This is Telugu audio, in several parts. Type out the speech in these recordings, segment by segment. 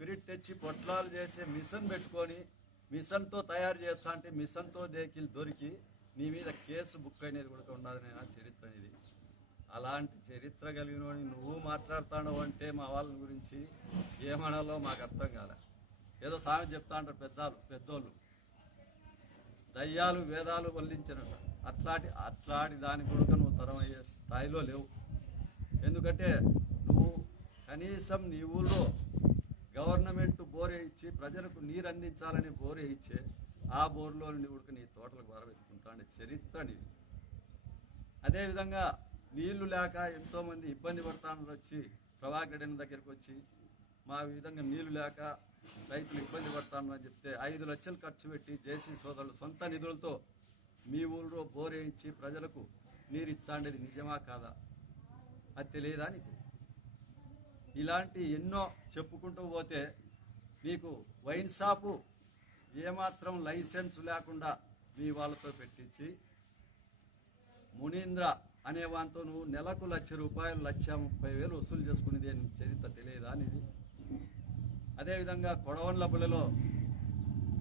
స్పిరిట్ తెచ్చి పొట్లాలు చేసే మిషన్ పెట్టుకొని మిషన్తో తయారు చేస్తా అంటే మిషన్తో దేకిలు దొరికి నీ మీద కేసు బుక్ అనేది కూడా ఉండదు నేను చరిత్ర అనేది. అలాంటి చరిత్ర కలిగిన నువ్వు మాట్లాడుతాడు అంటే మా వాళ్ళ గురించి ఏమనాలో మాకు అర్థం కాలే. ఏదో సామె చెప్తా అంటారు పెద్దోళ్ళు, దయ్యాలు వేదాలు వల్లించినట్టు. అట్లాంటి దాని కూడా నువ్వు తరమయ్యే స్థాయిలో లేవు. ఎందుకంటే నువ్వు కనీసం నీ ఊళ్ళో గవర్నమెంట్ బోర్ వేయించి ప్రజలకు నీరు అందించాలని బోర్ వేయించే ఆ బోర్లో నుండి కూడా నీ తోటలకు బారబెట్టుకుంటాండే చరిత్ర నీది. అదేవిధంగా నీళ్లు లేక ఎంతోమంది ఇబ్బంది పడతాను వచ్చి ప్రభాకర్ రెడ్డి దగ్గరికి వచ్చి మా విధంగా నీళ్లు లేక రైతులు ఇబ్బంది పడతాను అని చెప్తే 5 లక్షలు ఖర్చు పెట్టి జేసీ సోదరులు సొంత నిధులతో మీ ఊళ్ళో బోర్ వేయించి ప్రజలకు నీరు ఇచ్చాండేది నిజమా కాదా? అది తెలియదా నీకు? ఇలాంటి ఎన్నో చెప్పుకుంటూ పోతే నీకు వైన్ షాపు ఏమాత్రం లైసెన్స్ లేకుండా మీ వాళ్ళతో పెట్టించి మునీంద్ర అనే వాంతో నువ్వు నెలకు ₹1,00,000 1,30,000 వసూలు చేసుకునేది చరిత్ర తెలియదా అనేది? అదేవిధంగా కొడవన్లపల్లిలో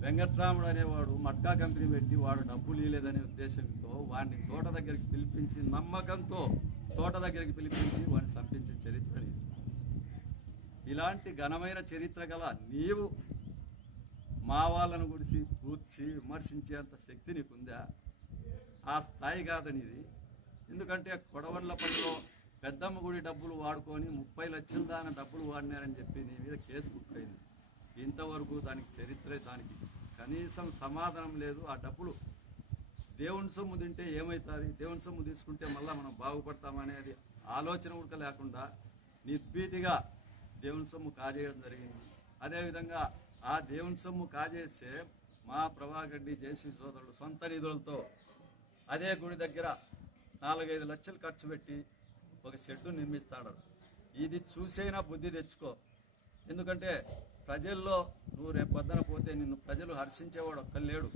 వెంకట్రాముడు అనేవాడు మట్కా కంపెనీ పెట్టి వాడు డబ్బులు ఇవ్వలేదనే ఉద్దేశంతో వాడిని తోట దగ్గరికి పిలిపించి నమ్మకంతో తోట దగ్గరికి పిలిపించి వాడిని చంపించే చరిత్ర నీది. ఇలాంటి ఘనమైన చరిత్ర గల నీవు మా వాళ్ళను గురించి కూర్చి విమర్శించేంత శక్తి నీకుందా? ఆ స్థాయి కాదనిది. ఎందుకంటే కొడవన్లపల్లిలో పెద్దమ్మ గుడి డబ్బులు వాడుకొని 30 లక్షల దాకా డబ్బులు వాడినారని చెప్పి నీ మీద కేసు బుక్ అయింది. ఇంతవరకు దానికి చరిత్ర, దానికి కనీసం సమాధానం లేదు. ఆ డబ్బులు దేవుని సొమ్ము తింటే ఏమవుతుంది, దేవుని సొమ్ము తీసుకుంటే మళ్ళీ మనం బాగుపడతామనేది ఆలోచన కూడా లేకుండా నిర్భీతిగా దేవుని సొమ్ము కాజేయడం జరిగింది. అదేవిధంగా ఆ దేవుని సొమ్ము కాజేసే మా ప్రభాకర్ రెడ్డి జేసీ సోదరుడు సొంత నిధులతో అదే గుడి దగ్గర 4-5 లక్షలు ఖర్చు పెట్టి ఒక షెడ్డు నిర్మిస్తాడు. ఇది చూసైనా బుద్ధి తెచ్చుకో. ఎందుకంటే ప్రజల్లో నువ్వు రేపు పొద్దున పోతే నిన్ను ప్రజలు హర్షించేవాడు ఒక్కలేడు.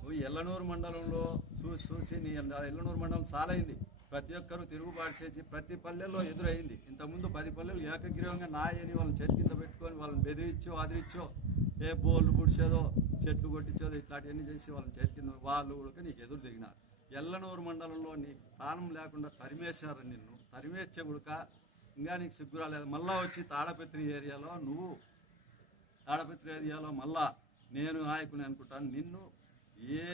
నువ్వు ఎల్లనూరు మండలంలో చూసి నీ ఎల్లనూరు మండలం చాలా అయింది. ప్రతి ఒక్కరూ తిరుగుబాటు చేసి ప్రతి పల్లెల్లో ఎదురైంది. ఇంతకుముందు 10 పల్లెలు ఏకగ్రీవంగా నాయని వాళ్ళని చేతి కింద పెట్టుకొని వాళ్ళని బెదిరించో అదిరిచ్చో ఏ బోర్లు పుడిచేదో చెట్లు కొట్టించేదో ఇట్లాంటివన్నీ చేసి వాళ్ళని చేతి కింద వాళ్ళు కూడా నీకు ఎదురు తిరిగినారు. ఎల్లనూరు మండలంలో నీకు స్థానం లేకుండా తరిమేశారు. నిన్ను తరిమేచ్చే గుడక ఇంకా నీకు సిగ్గురాలేదు. మళ్ళా వచ్చి తాడపత్రి ఏరియాలో మళ్ళా నేను నాయకుని అనుకుంటాను. నిన్ను ఏ